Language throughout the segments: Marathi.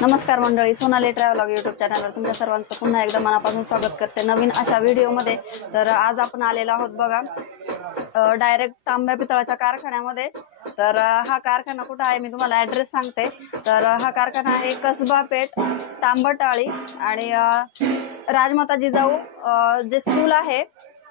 नमस्कार मंडळी, सोनाली ट्रॅव्हलॉग यूट्यूब चॅनलवर तुमच्या सर्वांचं पुन्हा एकदा मनापासून स्वागत करते नवीन अशा व्हिडिओमध्ये। तर आज आपण आलेलो आहोत बघा डायरेक्ट तांब्या पितळाच्या कारखान्यामध्ये। तर हा कारखाना कुठे आहे मी तुम्हाला ॲड्रेस सांगते। तर हा कारखाना आहे कसबा पेठ तांबटाळी आणि राजमाता जिजाऊ जे स्कूल आहे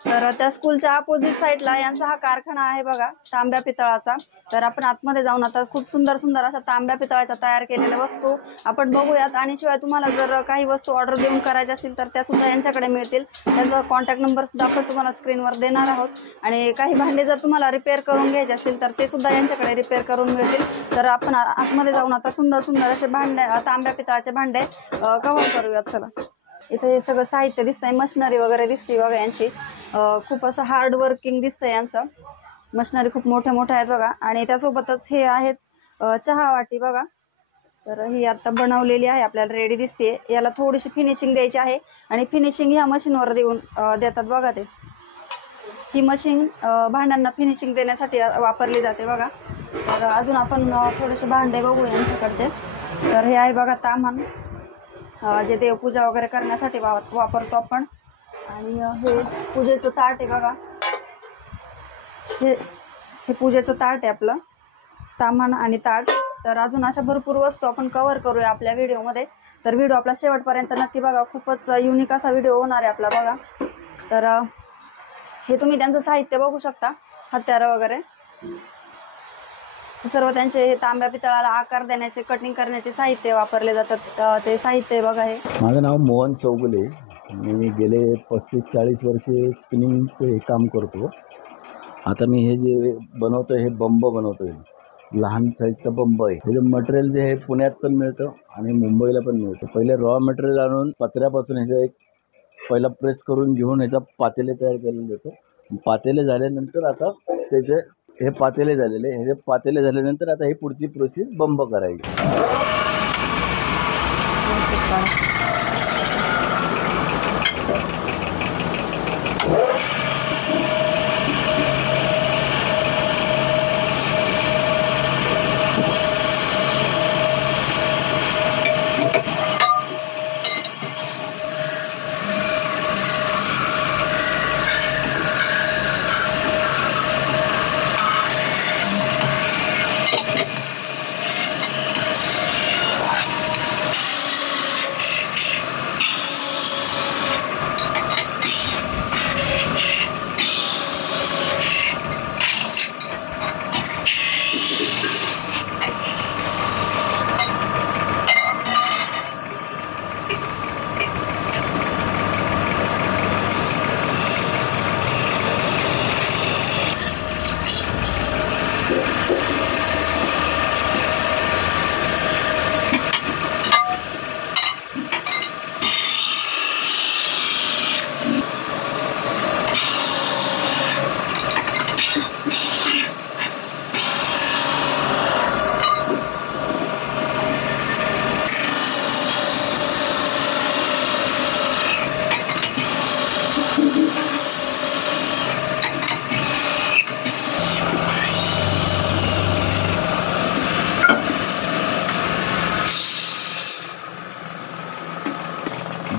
तर त्या स्कूलच्या अपोजिट साईडला यांचा हा कारखाना आहे बघा तांब्या पितळाचा। तर आपण आतमध्ये जाऊन आता खूप सुंदर सुंदर अशा तांब्या पितळाच्या तयार केलेल्या वस्तू आपण बघूयात। आणि शिवाय तुम्हाला जर काही वस्तू ऑर्डर देऊन करायच्या असतील तर त्या सुद्धा यांच्याकडे मिळतील। त्यांचा कॉन्टॅक्ट नंबर सुद्धा आपण तुम्हाला स्क्रीनवर देणार आहोत। आणि काही भांडे जर तुम्हाला रिपेअर करून घ्यायचे असतील तर ते सुद्धा यांच्याकडे रिपेअर करून मिळतील। तर आपण आतमध्ये जाऊन आता सुंदर सुंदर असे भांडे तांब्या पितळाचे भांडे कव्हर करूयात। चला, इथे हे सगळं साहित्य दिसतंय, मशिनरी वगैरे दिसते बघा यांची। खूप असं हार्ड वर्किंग दिसतंय यांचं। मशिनरी खूप मोठ्या मोठ्या आहेत बघा। आणि त्यासोबतच हे आहेत चहा वाटी बघा। तर ही आता बनवलेली आहे, आपल्याला रेडी दिसते। याला थोडीशी फिनिशिंग द्यायची आहे आणि फिनिशिंग ह्या मशीनवर देतात बघा। ते ही मशीन भांड्यांना फिनिशिंग देण्यासाठी वापरली जाते बघा। तर अजून आपण थोडेसे भांडे बघू यांच्याकडचे। तर हे आहे बघा ताम्हाण, जे देवपूजा वगैरे करण्यासाठी वापरतो आपण। आणि हे पूजेचं ताट आहे बघा। हे पूजेचं ताट आहे आपलं, ताम्हाण आणि ताट। तर अजून अशा भरपूर वस्तू आपण कव्हर करूया आपल्या व्हिडिओमध्ये। तर व्हिडिओ आपला शेवटपर्यंत नक्की बघा, खूपच युनिक असा व्हिडिओ होणार आहे आपला बघा। तर हे तुम्ही त्यांचं साहित्य बघू शकता, हत्यारं वगैरे सर्व त्यांचे हे तांब्या पितळाला आकार देण्याचे, कटिंग करण्याचे साहित्य वापरले जातात। ते साहित्य बघा हे। माझं नाव मोहन चौगुले, मी गेले 35-40 वर्षे स्पिनिंगचं हे काम करतो। आता मी हे जे बनवतो हे बंब बनवतो, लहान साईजचा बंब आहे। हे मटेरियल जे आहे पुण्यात पण मिळतं आणि मुंबईला पण मिळतं। पहिले रॉ मटेरियल आणून पत्र्यापासून ह्याचा एक पहिला प्रेस करून घेऊन ह्याचा पातेले तयार केलेलं जातं। पातेले झाल्यानंतर आता त्याचे हे पातेले झालेले, हे पातेले झाल्यानंतर आता ही पुढची प्रोसेस बंब करायची।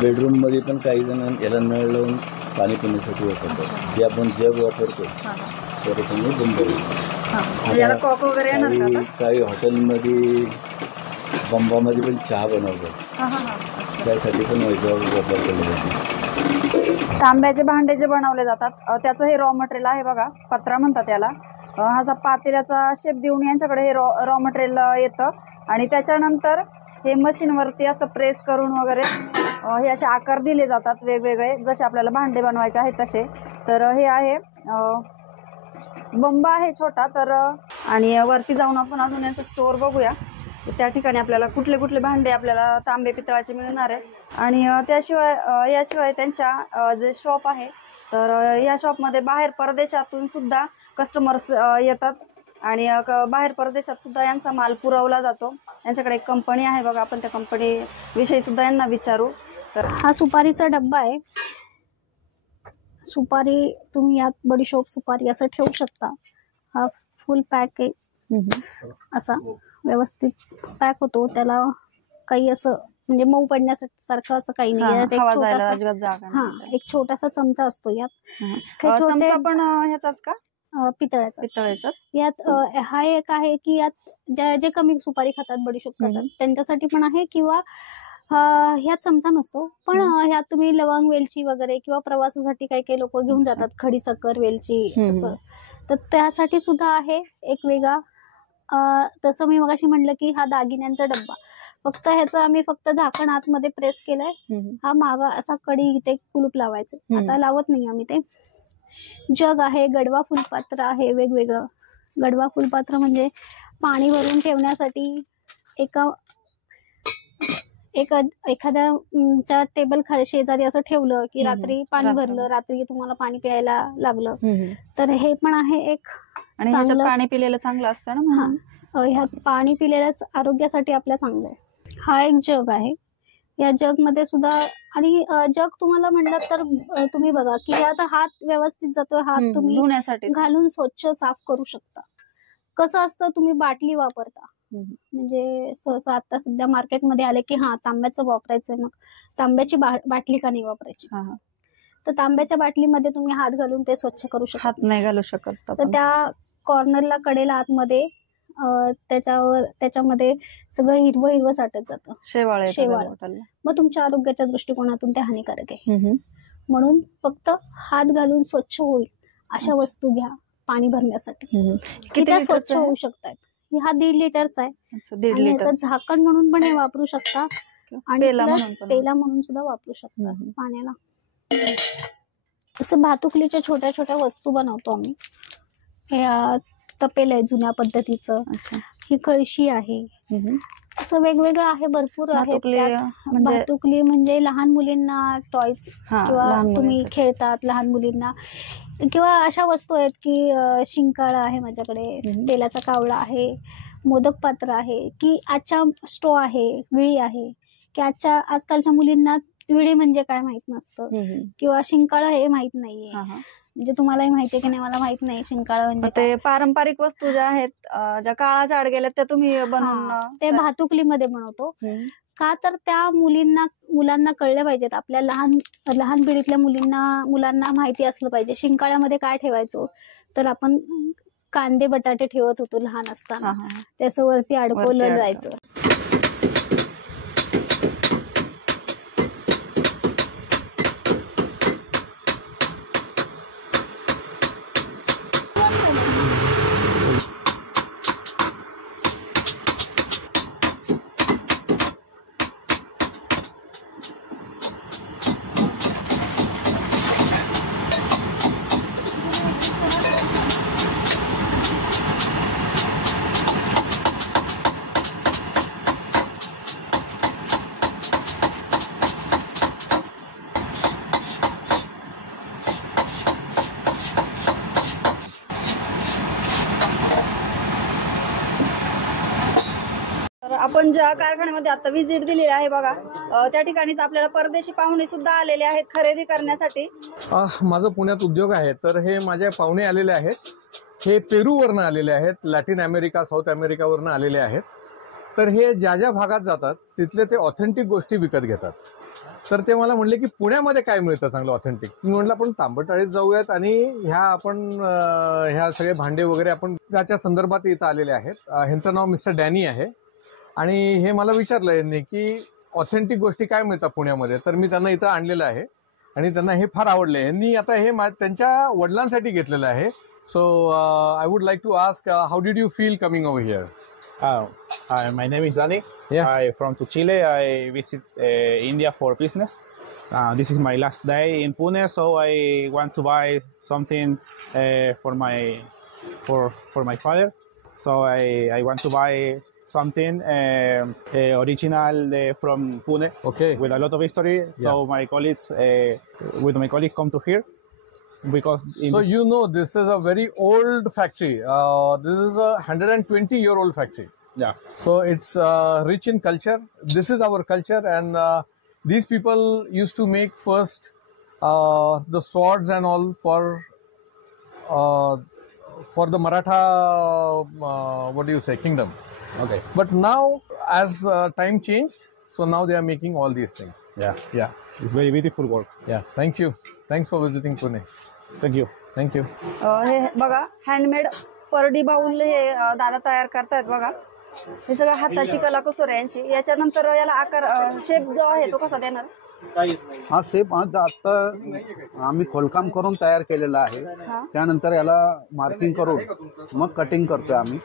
बेडरूममध्ये पण काही जण याला नळ लावून पाणी पिण्यासाठी वापरतात। जे आपण जग वापरतो त्याच्यामुळे बंब याला कॉक वगैरे येणार का आता? काही हॉटेलमध्ये बंबामध्ये पण चहा बनवतात, त्यासाठी पण वापर केला जातो। तांब्याचे भांडे जे बनवले जातात त्याचं हे रॉ मटेरियल आहे बघा, पत्रा म्हणतात याला। हा पातेल्याचा शेप देऊन यांच्याकडे हे रॉ मटेरियल येतं आणि त्याच्यानंतर हे मशीनवरती असं प्रेस करून वगैरे हे असे आकार दिले जातात वेगवेगळे, जसे आपल्याला भांडे बनवायचे आहेत तसे। तर हे आहे बंब आहे छोटा। तर आणि वरती जाऊन आपण अजून याचं स्टोअर बघूया। त्या ठिकाणी आपल्याला कुठले कुठले भांडे आपल्याला तांबे पितळाचे मिळणार आहे। आणि त्याशिवाय याशिवाय त्यांच्या जे शॉप आहे तर या शॉपमध्ये बाहेर परदेशातून सुद्धा कस्टमर्स येतात आणि बाहेर परदेशात सुद्धा यांचा माल पुरवला जातो। यांच्याकडे एक कंपनी आहे बघा, आपण त्या कंपनी विषयी सुद्धा यांना विचारू। तर हा सुपारीचा डब्बा आहे। सुपारी तुम्ही यात बडीशोप सुपारी असं ठेवू शकता। हा फुल पॅक आहे, असा व्यवस्थित पॅक होतो। त्याला काही असं म्हणजे मऊ पडण्यासारखं असं काही नाही. यात एक हवा जायला छोटासा अजिबात जागा हा नाही. एक छोटासा चमचा असतो यात. हं. हे छोटे चमचा पण ह्याचाच का, पितळाचा. पितळेचा? यात हा एक आहे की यात जे कमी सुपारी खातात, बडीशोप खातात त्यांच्यासाठी पण आहे, किंवा ह्यात चमचा नसतो, पण ह्यात तुम्ही लवंग, वेलची वगैरे किंवा प्रवासासाठी काही काही लोक घेऊन जातात, खडीसाखर, वेलची असं, तर त्यासाठी सुद्धा आहे एक वेगळा. तसं मी मगाशी म्हणलं की हा दागिन्यांचा डब्बा, फक्त ह्याचं आम्ही फक्त झाकण आतमध्ये प्रेस केलंय. हा मागा असा कडी इथे कुलूप लावायचं, आता लावत नाही आम्ही ते. जग आहे, गडवा फुलपात्र आहे वेगवेगळं. गडवा फुलपात्र म्हणजे पाणी भरून ठेवण्यासाठी एखाद्या टेबल खाली शेजारी असं ठेवलं की रात्री पाणी भरलं, रात्री तुम्हाला पाणी प्यायला लागलं तर हे पण आहे एक. आणि ह्याच्यात पाणी पिलेलं चांगलं असतं ना. ह्यात पाणी पिलेलं आरोग्यासाठी आपल्या चांगलं आहे. हा एक जग आहे. या जग मध्ये सुद्धा, आणि जग तुम्हाला म्हणलं तर तुम्ही बघा की आता हात व्यवस्थित जातोय, हात तुम्ही धुण्यासाठी घालून स्वच्छ साफ करू शकता. कसं असतं, तुम्ही बाटली वापरता, म्हणजे सहसा आता सध्या मार्केटमध्ये आले की तांब्याचं वापरायचंय, मग तांब्याची बाटली का नाही वापरायची. तर तांब्याच्या बाटलीमध्ये तुम्ही हात घालून ते स्वच्छ करू शकता. हात नाही घालू शकत. तर त्या कॉर्नरला कडेला आतमध्ये त्याच्यामध्ये सगळं हिरवं हिरवं साठत जातं, शेवाळ. मग तुमच्या आरोग्याच्या दृष्टिकोनातून ते हानिकारक आहे. म्हणून फक्त हात घालून स्वच्छ होईल अशा वस्तू घ्या पाणी भरण्यासाठी, की त्या स्वच्छ होऊ शकतात. हा 1.5 लिटरचा आहे. 1.5 लिटर झाकण म्हणून पण हे वापरू शकता, आणि पेला म्हणून सुद्धा वापरू शकता पाण्याला. असं भातुकलीच्या छोट्या छोट्या वस्तू बनवतो आम्ही. हे तपेल आहे जुन्या पद्धतीचं, ही कळशी आहे, असं वेगवेगळं आहे, भरपूर आहे. भातुकली म्हणजे लहान मुलींना टॉयज, किंवा तुम्ही खेळतात लहान मुलींना, किंवा अशा वस्तू आहेत की शिंकाळा आहे माझ्याकडे, तेलाचा कावळा आहे, मोदक पात्र आहे, की आजच्या स्टो आहे, विळी आहे, की आजकालच्या मुलींना विळी म्हणजे काय माहित नसतं, किंवा शिंकाळा हे माहित नाहीये. म्हणजे तुम्हालाही माहितीये की नाही मला माहित नाही शिंकाळा म्हणजे ते पारंपरिक वस्तू ज्या आहेत, ज्या काळाच्या आड गेल्या त्या तुम्ही बनवून ते भातुकलीमध्ये बनवतो. का तर त्या मुलांना कळलं पाहिजेत, आपल्या लहान पिढीतल्या मुलांना माहिती असलं पाहिजे. शिंकाळ्यामध्ये काय ठेवायचो, तर आपण कांदे बटाटे ठेवत होतो लहान असताना, त्याचं वरती अडकवलं जायचं. आपण ज्या कारखान्यामध्ये आता व्हिजिट दिलेली आहे बघा, त्या ठिकाणीच आपल्याला परदेशी पाहुणे सुद्धा आलेले आहेत खरेदी करण्यासाठी. माझं पुण्यात उद्योग आहे, तर हे माझे पाहुणे आलेले आहेत. हे पेरूवरनं आलेले आहेत, लॅटिन अमेरिका, साऊथ अमेरिकावरनं आलेले आहेत. तर हे ज्या ज्या भागात जातात तिथले ते ऑथेंटिक गोष्टी विकत घेतात. तर ते मला म्हणले की पुण्यामध्ये काय मिळतं चांगलं ऑथेंटिक. मी म्हटलं आपण तांबटाळीत जाऊयात, आणि ह्या सगळे भांडे वगैरे आपण त्याच्या संदर्भात इथं आलेले आहेत. ह्यांचं नाव मिस्टर डॅनी आहे, आणि हे मला विचारलं यांनी की ऑथेंटिक गोष्टी काय मिळतात पुण्यामध्ये. तर मी त्यांना इथं आणलेलं आहे, आणि त्यांना हे फार आवडले. यांनी आता हे त्यांच्या वडिलांसाठी घेतलेलं आहे. So I would like to ask, how did you feel coming over here? My name is Dani. Yeah. I'm from Chile. I visit India for business. This is my last day in Pune, so I want to buy something for my father. So I want to buy something original from Pune. Okay. With a lot of history. Yeah. So my colleagues come to here. Because So you know this is a very old factory. This is a 120-year-old factory. yeah. So it's rich in culture. This is our culture, and these people used to make first the swords and all for the Maratha what do you say, kingdom. Okay. But now, as time changed, So now they are making all these things. Yeah. It's very beautiful work. Yeah. Thank you. Thanks for visiting Pune. Thank you. Thank you. हे बघा हँडमेड परडी बाऊल हे दादा तयार करतायत बघा. हे सगळं हाताची कलाकुसर आहे यांची. याच्यानंतर याला आकार शेप जो आहे तो कसा देणार? हा सेप आता आम्ही खोलकाम करून तयार केलेला आहे. हा. त्यानंतर याला मार्किंग करून मग कटिंग करतोय आम्ही.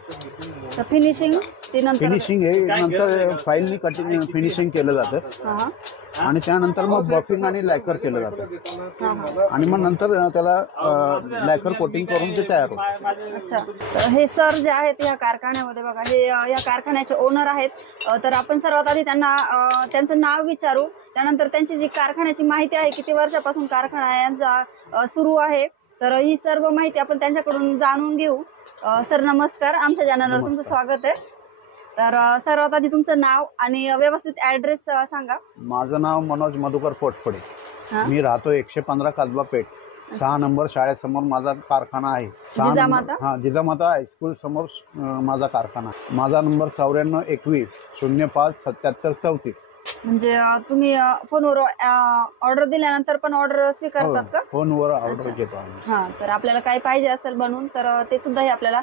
फिनिशिंग ती नंतर. फिनिशिंग हे नंतर फाईलनी कटिंग फिनिशिंग केलं जातं हा हा आणि त्यानंतर मग बफिंग आणि लॅकर केलं जातं हा हा. आणि मग नंतर त्याला लॅकर कोटिंग करून ते तयार होतं. अच्छा. तर हे सर जे आहेत या कारखान्यामध्ये बघा, हे या कारखान्याचे ओनर आहेत. तर आपण सर्वात आधी त्यांना त्यांचं नाव विचारू, त्यानंतर त्यांची जी कारखान्याची माहिती आहे, किती वर्षापासून कारखाना यांचा सुरू आहे, तर ही सर्व माहिती आपण त्यांच्याकडून जाणून घेऊ. सर नमस्कार, आमच्या चॅनलवर तुमचं स्वागत आहे. तर सर्वात आधी तुमचं नाव आणि व्यवस्थित ऍड्रेस सांगा. माझं नाव मनोज मधुकर पोटफडे. हा. मी राहतो 115 कसबा पेठ. 6 नंबर शाळेसमोर माझा कारखाना आहे. जिजामाता? हा, जिजामाता हायस्कूल समोर माझा कारखाना. माझा नंबर 94 21 05 77 34. म्हणजे तुम्ही फोनवर ऑर्डर दिल्यानंतर पण ऑर्डर स्वीकारतात का? फोनवर ऑर्डर घेतो आम्ही. हा. तर आपल्याला काही पाहिजे असेल बनवून तर ते सुद्धा हे आपल्याला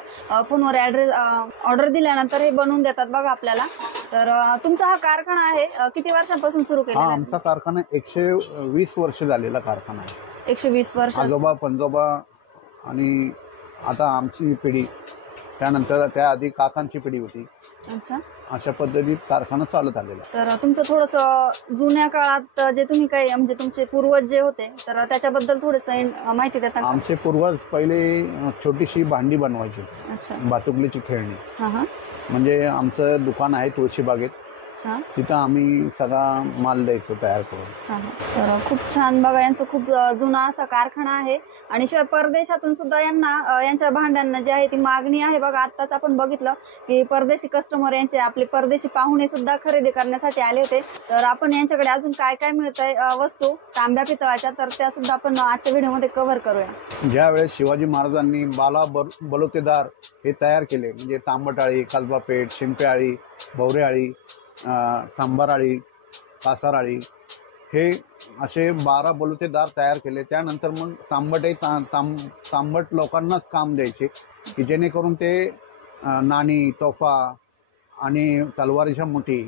फोनवर ऍड्रेस ऑर्डर दिल्यानंतर हे बनवून देतात बघा आपल्याला. तर तुमचा हा कारखाना आहे किती वर्षांपासून सुरू हा, केलेला आहे? आमचा कारखाना 120 वर्ष झालेला कारखाना आहे. 120 वर्ष. आजोबा पंजोबा आणि आता आमची पिढी, त्यानंतर त्याआधी काकांची पिढी होती. अच्छा. अशा पद्धतीत कारखाना चालत आलेला. तर तुमचं थोडस जुन्या काळात जे तुम्ही काही म्हणजे तुमचे पूर्वज जे होते तर त्याच्याबद्दल थोडस माहिती देता का? आमचे पूर्वज पहिले छोटीशी भांडी बनवायची, अच्छा. बातुकलीची खेळणी. हा हा म्हणजे आमचं दुकान आहे तुळशीबागेत, हा तिथं आम्ही सगळा माल द्यायचो तयार करून. हा. तर खूप छान बघा, यांचं खूप जुना असा कारखाना आहे आणि शिवाय परदेशातून सुद्धा यांना यांच्या भांड्यांना जी आहे ती मागणी आहे बघा. आताच आपण बघितलं की परदेशी कस्टमर यांचे आपले परदेशी पाहुणे सुद्धा खरेदी करण्यासाठी आले होते. तर आपण यांच्याकडे अजून काय काय मिळतंय वस्तू तांब्या पितळाच्या, तर त्या सुद्धा आपण आजच्या व्हिडिओमध्ये कव्हर करूया. ज्यावेळेस शिवाजी महाराजांनी बाला बलुतेदार हे तयार केले, म्हणजे तांबटाळी, कसबापेठ, शिंप्याळी, भवरेआळी, सांबाराळी, कासाराळी, हे असे 12 बलुतेदार तयार केले. त्यानंतर मग तांबट लोकांनाच काम द्यायचे की जेणेकरून ते नाणी, तोफा आणि तलवारीच्या मुठी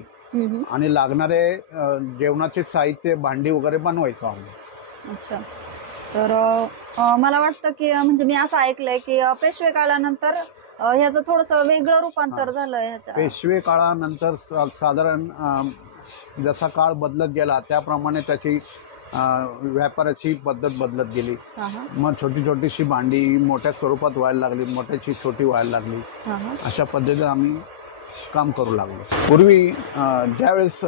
आणि लागणारे जेवणाचे साहित्य, भांडी वगैरे बनवायचो आम्ही. अच्छा. तर मला वाटतं की म्हणजे मी असं ऐकलंय की पेशवे काळानंतर ह्याचं थोडस वेगळं रूपांतर झालं ह्याचं. पेशवे काळानंतर साधारण जसा काळ बदलत गेला त्याप्रमाणे त्याची व्यापाराची पद्धत बदलत गेली. मग छोटी छोटीशी भांडी मोठ्या स्वरूपात व्हायला लागली, मोठ्याची छोटी व्हायला लागली. अशा पद्धतीने आम्ही काम करू लागलो. पूर्वी ज्यावेळेस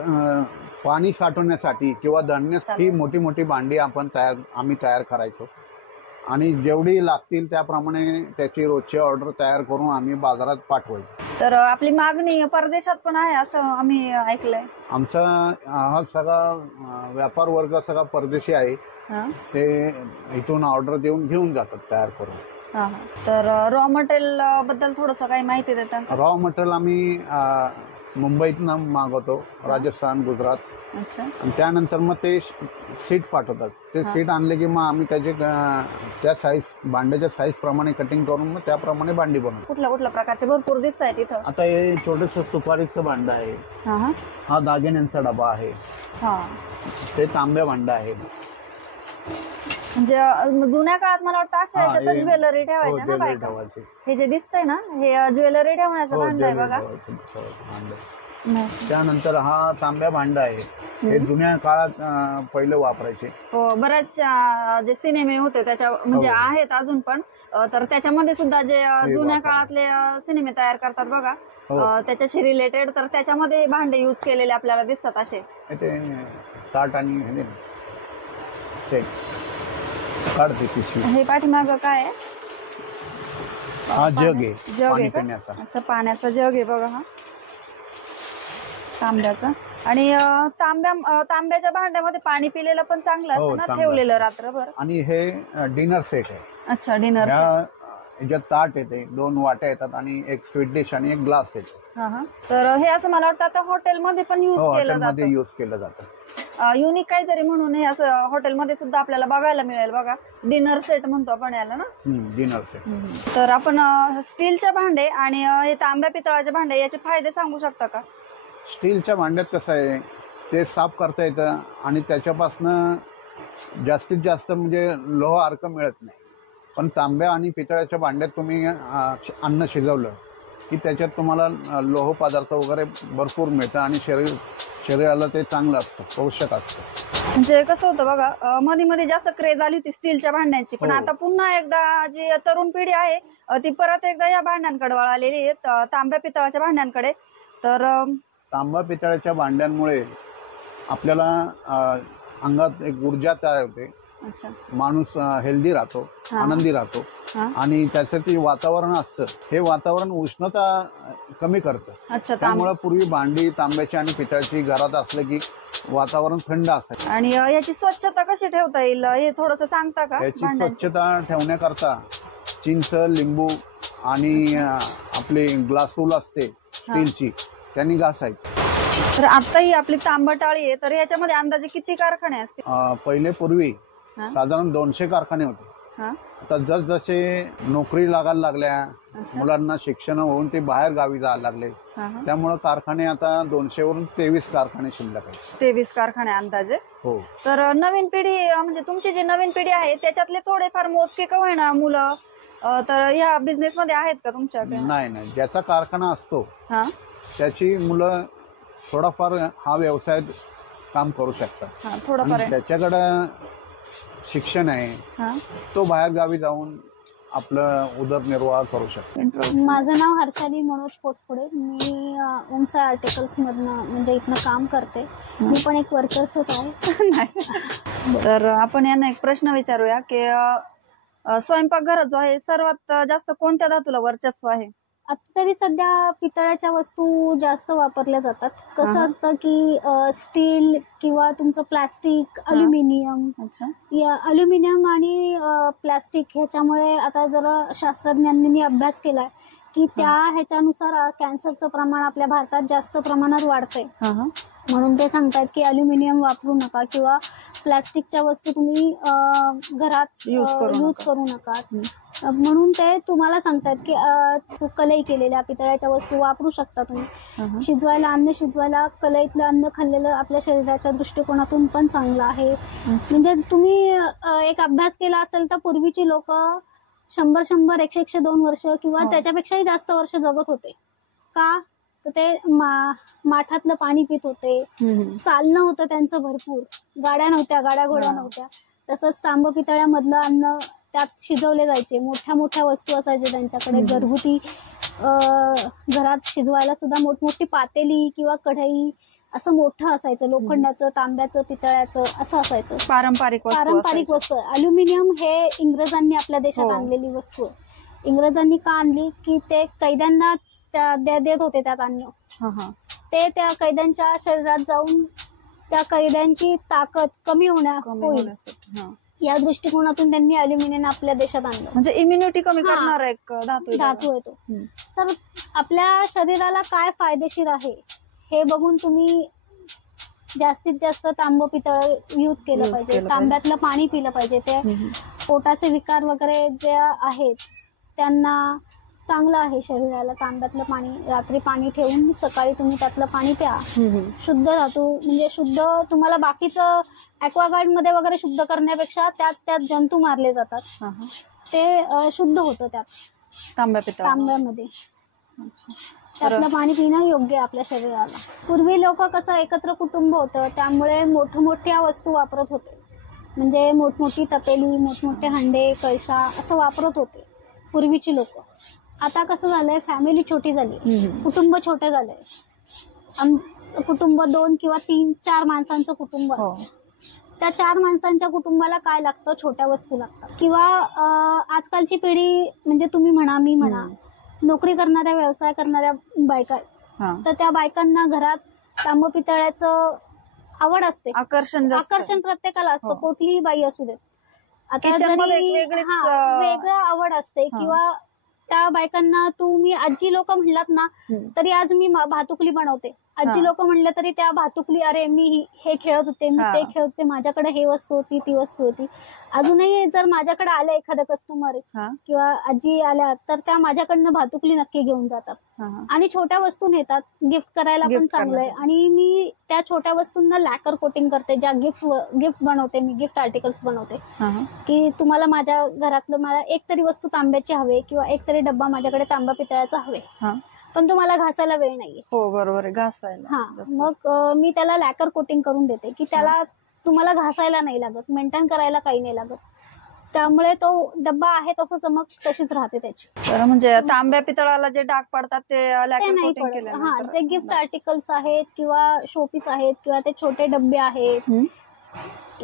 पाणी साठवण्यासाठी किंवा दळण्यासाठी मोठी मोठी भांडी आम्ही तयार करायचो आणि जेवढी लागतील त्याप्रमाणे त्याची रोजची ऑर्डर तयार करून आम्ही बाजारात पाठवायचो. तर आपली मागणी परदेशात पण आहे असं आम्ही ऐकलंय. आमचा हा सगळा व्यापार वर्ग सगळा परदेशी आहे. ते इथून ऑर्डर देऊन घेऊन जातात तयार करून. तर रॉ मटेरियल बद्दल थोडस काही माहिती देतात? रॉ मटेरियल आम्ही मुंबईतनं मागवतो, राजस्थान, गुजरात. अच्छा. आणि त्यानंतर मग ते सीट पाठवतात. ते सीट आणले की मग आम्ही त्याचे त्या साईज, भांड्याच्या साईज प्रमाणे कटिंग करून मग त्याप्रमाणे भांडी बनवतो. कुठल्या कुठल्या प्रकारचे भरपूर दिसत आहेत इथं. आता हे छोटंसं तुपारीचं भांड आहे, हा दागिन्यांचा डबा आहे, ते तांब्या भांड आहे. म्हणजे जुन्या काळात मला वाटतं अशा ह्याच्यात ज्वेलरी ठेवायच्या ना बायका. हे जे दिसतंय ना हे ज्वेलरी ठेवण्याचं भांड आहे बघा. त्यानंतर हा तांब्या भांड आहे, हे जुन्या काळात पहिले वापरायचे. हो, बऱ्याचशा जे सिनेमे होते त्याच्या म्हणजे आहेत अजून पण, तर त्याच्यामध्ये सुद्धा जे जुन्या काळातले सिनेमे तयार करतात बघा त्याच्याशी रिलेटेड, तर त्याच्यामध्ये हे भांडे युज केलेले आपल्याला दिसतात. असे ते ताट आणि सेट काढते पिशवी. हे पाठीमागं काय आहे? हा जग आहे, जग पाणी आहे का? पिण्याचा. अच्छा, पाण्याचा जग आहे बघा हा तांब्याचा. आणि तांब्याच्या भांड्यामध्ये पाणी पिलेलं पण चांगलं असतं ना, ठेवलेलं रात्रभर. आणि हे डिनर सेट आहे. अच्छा, डिनर. ह्याच्यात ताट येते, 2 वाट्या येतात आणि एक स्वीट डिश आणि एक ग्लास येतो. तर हे असं मला वाटतं आता हॉटेलमध्ये पण युज केलं हॉटेलमध्ये जातं. यूज केलं जातं. युनिक काहीतरी म्हणून हे असं हॉटेलमध्ये सुद्धा आपल्याला बघायला मिळेल बघा. डिनर सेट म्हणतो आपण याला ना. Dinner set. तर आपण स्टीलचे भांडे आणि हे तांब्या पितळाचे भांडे याचे फायदे सांगू शकता का? स्टीलच्या भांड्यात कसं आहे, ते साफ करता येतं आणि त्याच्यापासनं जास्तीत जास्त म्हणजे लोह अर्क मिळत नाही. पण तांब्या आणि पितळ्याच्या भांड्यात तुम्ही अन्न शिजवलं की त्याच्यात तुम्हाला लोह पदार्थ वगैरे भरपूर मिळतं आणि शरीराला ते चांगलं असतं, पोषक असतं. म्हणजे कसं होतं बघा, मध्ये मध्ये जास्त क्रेज आली होती स्टीलच्या भांड्यांची, पण आता पुन्हा एकदा जी तरुण पिढी आहे ती परत एकदा या भांड्यांकडे वळालेली आहे, तांब्या पितळाच्या भांड्यांकडे. तर तांबा पितळ्याच्या भांड्यांमुळे आपल्याला अंगात एक ऊर्जा तयार होते. अच्छा. माणूस हेल्दी राहतो, आनंदी राहतो. आणि त्यासाठी वातावरण असतं, हे वातावरण उष्णता कमी करतं. अच्छा. त्यामुळे पूर्वी भांडी तांब्याची आणि पितळाची घरात असलं की वातावरण थंड असायचं. आणि याची स्वच्छता कशी ठेवता येईल हे थोडंसं सांगता का? याची स्वच्छता ठेवण्याकरता चिंच, लिंबू आणि आपली ग्लासूल असते स्टीलची, त्यांनी घासायची. तर आता ही आपली तांबटाळी आहे, तर याच्यामध्ये अंदाजे किती कारखाने असतील? पहिले पूर्वी साधारण 200 कारखाने होते. आता जसजसे नोकरी लागायला लागल्या, मुलांना शिक्षण होऊन ते बाहेर गावी जायला लागले, त्यामुळे कारखाने आता 200 वरून 23 कारखाने शिल्लक आहेत. 23 कारखाने अंदाजे. हो. तर नवीन पिढी म्हणजे तुमची जी नवीन पिढी आहे त्याच्यातले थोडेफार मोजके का होईना मुलं तर या बिझनेस मध्ये आहेत का तुमच्याकडे? नाही, ज्याचा कारखाना असतो त्याची मुलं थोडाफार हा व्यवसायात काम करू शकतात. थोडंफार त्याच्याकडं शिक्षण आहे, तो बाहेर गावी जाऊन आपलं उदरनिर्वाह करू शकतो. माझं नाव हर्षाली मनोज पोटपुडे. मी उमसा आर्टिकल्स मधनं म्हणजे इथनं काम करते. मी पण एक वर्कर्सच आहे. तर आपण यांना एक प्रश्न विचारूया की स्वयंपाकघरात जो आहे सर्वात जास्त कोणत्या धातूला वर्चस्व आहे? आता तरी सध्या पितळाच्या वस्तू जास्त वापरल्या जातात. कसं असतं की स्टील किंवा तुमचं प्लास्टिक, अल्युमिनियम, या अल्युमिनियम आणि प्लास्टिक ह्याच्यामुळे आता जरा शास्त्रज्ञांनी अभ्यास केलाय की त्या ह्याच्यानुसार कॅन्सरचं प्रमाण आपल्या भारतात जास्त प्रमाणात वाढतंय. म्हणून ते सांगतात की अल्युमिनियम वापरू नका किंवा प्लास्टिकच्या वस्तू तुम्ही घरात यूज करू नका. म्हणून ते तुम्हाला सांगतात की कलई केलेल्या पितळ्याच्या वस्तू वापरू शकता तुम्ही. शिजवायला, अन्न शिजवायला कलईतलं अन्न खाल्लेलं आपल्या शरीराच्या दृष्टिकोनातून पण चांगलं आहे. म्हणजे तुम्ही एक अभ्यास केला असेल तर पूर्वीची लोक 100, 102 वर्ष किंवा त्याच्यापेक्षाही जास्त वर्ष जगत होते. का? तर ते माठातलं पाणी पित होते, चालणं होतं त्यांचं भरपूर, गाड्या नव्हत्या, गाड्या घोड्या नव्हत्या. तसंच तांब पितळ्यामधलं अन्न त्यात शिजवले जायचे. मोठ्या मोठ्या वस्तू असायच्या त्यांच्याकडे. घरगुती घरात शिजवायला सुद्धा मोठमोठी पातेली किंवा कढई असं मोठं असायचं, लोखंडाचं, तांब्याचं, पितळ्याचं असं असायचं. पारंपरिक वस्तू. अल्युमिनियम हे इंग्रजांनी आपल्या देशात आणलेली वस्तू आहे. इंग्रजांनी का आणली की ते कैद्यांना देत होते त्यात अन्न. ते त्या कैद्यांच्या शरीरात जाऊन त्या कैद्यांची ताकद कमी होईल या दृष्टिकोनातून त्यांनी अल्युमिनियम आपल्या देशात आणलं. म्हणजे इम्युनिटी कमी करणारा एक धातू येतो. तर आपल्या शरीराला काय फायदेशीर आहे हे बघून तुम्ही जास्तीत जास्त तांब पितळ यूज केलं पाहिजे. तांब्यातलं पाणी पिलं पाहिजे. ते पोटाचे विकार वगैरे जे आहेत त्यांना चांगलं आहे शरीराला. तांब्यातलं पाणी रात्री पाणी ठेवून सकाळी तुम्ही त्यातलं पाणी प्या. शुद्ध धातू म्हणजे शुद्ध. तुम्हाला बाकीचं ॲक्वागार्ड मध्ये वगैरे शुद्ध करण्यापेक्षा त्यात जंतू मारले जातात, ते शुद्ध होतं त्यात तांब्यामध्ये. त्यातलं पाणी पिणं योग्य आहे आपल्या शरीराला. पूर्वी लोक कसं एकत्र कुटुंब होतं त्यामुळे मोठमोठ्या वस्तू वापरत होते. म्हणजे मोठमोठी तपेली, मोठमोठे हंडे, कळशा असं वापरत होते पूर्वीची लोक. आता कसं झालंय, फॅमिली छोटी झाली, कुटुंब छोटे झालंय. कुटुंब 2 किंवा 3, 4 माणसांचं कुटुंब असतं. त्या 4 माणसांच्या कुटुंबाला काय लागतं? छोट्या वस्तू लागतात. किंवा आजकालची पिढी म्हणजे तुम्ही म्हणा, मी म्हणा, नोकरी करणाऱ्या, व्यवसाय करणाऱ्या बायका, तर त्या बायकांना घरात तांब पितळ्याचं आवड असते. आकर्षण प्रत्येकाला असतं, कुठलीही बाई असू देत. आता वेगळं आवड असते किंवा त्या बायकांना तुम्ही आजी लोक म्हणलात ना, तरी आज मी भातुकली बनवते. आजी लोक म्हणलं तरी त्या भातुकली, अरे मी हे खेळत होते, मी ते खेळत होते, माझ्याकडे हे वस्तू होती, ती वस्तू होती. अजूनही जर माझ्याकडे आलं एखादं कस्टमर किंवा आजी आल्या तर त्या माझ्याकडनं भातुकली नक्की घेऊन जातात. आणि छोट्या वस्तू नेतात, गिफ्ट करायला पण चांगलं आहे. आणि मी त्या छोट्या वस्तूंना लॅकर कोटिंग करते, ज्या गिफ्ट बनवते, मी गिफ्ट आर्टिकल्स बनवते. की तुम्हाला माझ्या घरातलं मला एक तरी वस्तू तांब्याची हवे किंवा एक तरी डब्बा माझ्याकडे तांबा पितळाचा हवे, पण तुम्हाला घासायला वेळ नाहीये. हो बरोबर आहे, घासायला. मग मी त्याला लॅकर कोटिंग करून देते की त्याला तुम्हाला घासायला नाही लागत, मेंटेन करायला काही नाही लागत. त्यामुळे तो डब्बा आहे तसं चमक तशीच राहते त्याची. तर म्हणजे तांब्या पितळाला जे डाग पडतात ते लॅकर नाही कोटिंग पडत. केल्यानंतर जे गिफ्ट आर्टिकल्स आहेत किंवा शोपीस आहेत किंवा ते छोटे डब्बे आहेत,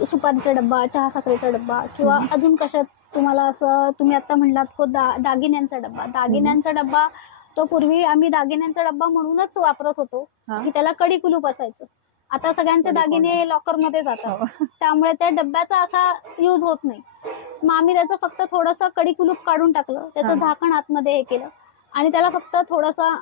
सुपारीचा डब्बा, चहा साखरेचा डब्बा किंवा अजून कशात तुम्हाला असं, तुम्ही आता म्हणलात दागिन्यांचा डब्बा. दागिन्यांचा डब्बा तो पूर्वी आम्ही दागिन्यांचा डब्बा म्हणूनच वापरत होतो की त्याला कडी कुलूप असायचं. आता सगळ्यांचे दागिने लॉकर मध्ये जातात, त्यामुळे त्या डब्याचा असा युज होत नाही. मग आम्ही त्याचं फक्त थोडंसं कडी कुलूप काढून टाकलं, त्याचं झाकण आतमध्ये हे केलं आणि त्याला फक्त थोडंसं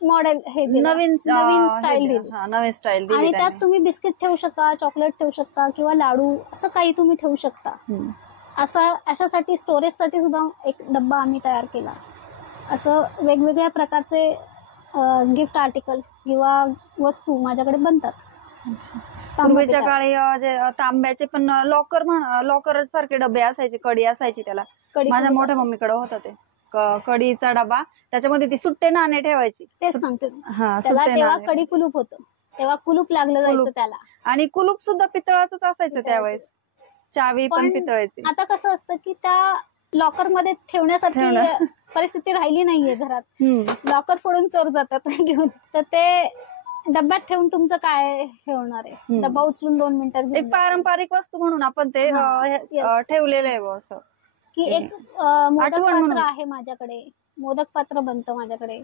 मॉडेल हे नवीन स्टाईल दिली. नवीन स्टाईल आणि त्यात तुम्ही बिस्किट ठेवू शकता, चॉकलेट ठेवू शकता किंवा लाडू, असं काही तुम्ही ठेवू शकता. अशासाठी स्टोरेजसाठी सुद्धा एक डब्बा आम्ही तयार केला. असं वेगवेगळ्या प्रकारचे गिफ्ट आर्टिकल्स किंवा वस्तू माझ्याकडे बनतात. पूर्वीच्या काळी जे तांब्याचे पण लॉकर सारखे डबे असायचे, कडी असायची त्याला. माझ्या मोठ्या मम्मीकडे होता ते कडीचा डबा, त्याच्यामध्ये ती सुट्टे नाणे ठेवायची. तेच सांगते त्याला. तेव्हा कडी कुलूप होतं, तेव्हा कुलूप लागलं जायचं त्याला. आणि कुलूप सुद्धा पितळाचंच असायचं त्यावेळेस, चावी पण पितळाची. आता कसं असतं की त्या लॉकर मध्ये ठेवण्यासाठी परिस्थिती राहिली नाहीये घरात. लॉकर फोडून चोर जातात घेऊन, तर ते डब्यात ठेवून तुमचं काय हे होणार आहे. डब्बा उचलून 2 मिनिटात एक पारंपरिक वस्तू म्हणून आपण ते ठेवलेलं आहे असं. की एक मोदक पात्र आहे माझ्याकडे, मोदक पात्र बनतं माझ्याकडे,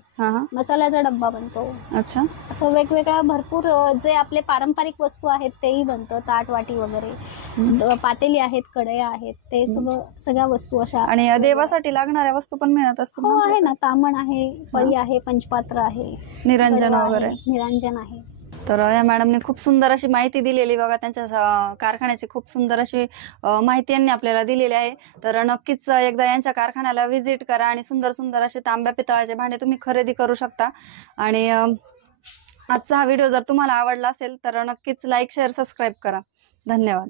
मसाल्याचा डब्बा बनतो. अच्छा. असं वेगवेगळ्या भरपूर जे आपले पारंपरिक वस्तू आहेत तेही बनतं. ताट वाटी वगैरे, पातेली आहेत, कढया आहेत, ते सगळ्या वस्तू अशा. आणि देवासाठी लागणाऱ्या वस्तू पण मिळत असतात. हो आहे ना, तामण आहे, पळी आहे, पंचपात्र आहे, निरंजन वगैरे, निरंजन आहे. तर या मॅडमने खूप सुंदर अशी माहिती दिलेली बघा. त्यांच्या कारखान्याची खूप सुंदर अशी माहिती यांनी आपल्याला दिलेली आहे. तर नक्कीच एकदा यांच्या कारखान्याला व्हिजिट करा आणि सुंदर सुंदर असे तांब्या पितळाचे भांडे तुम्ही खरेदी करू शकता. आणि आजचा हा व्हिडिओ जर तुम्हाला आवडला असेल तर नक्कीच लाईक, शेअर, सबस्क्राईब करा. धन्यवाद.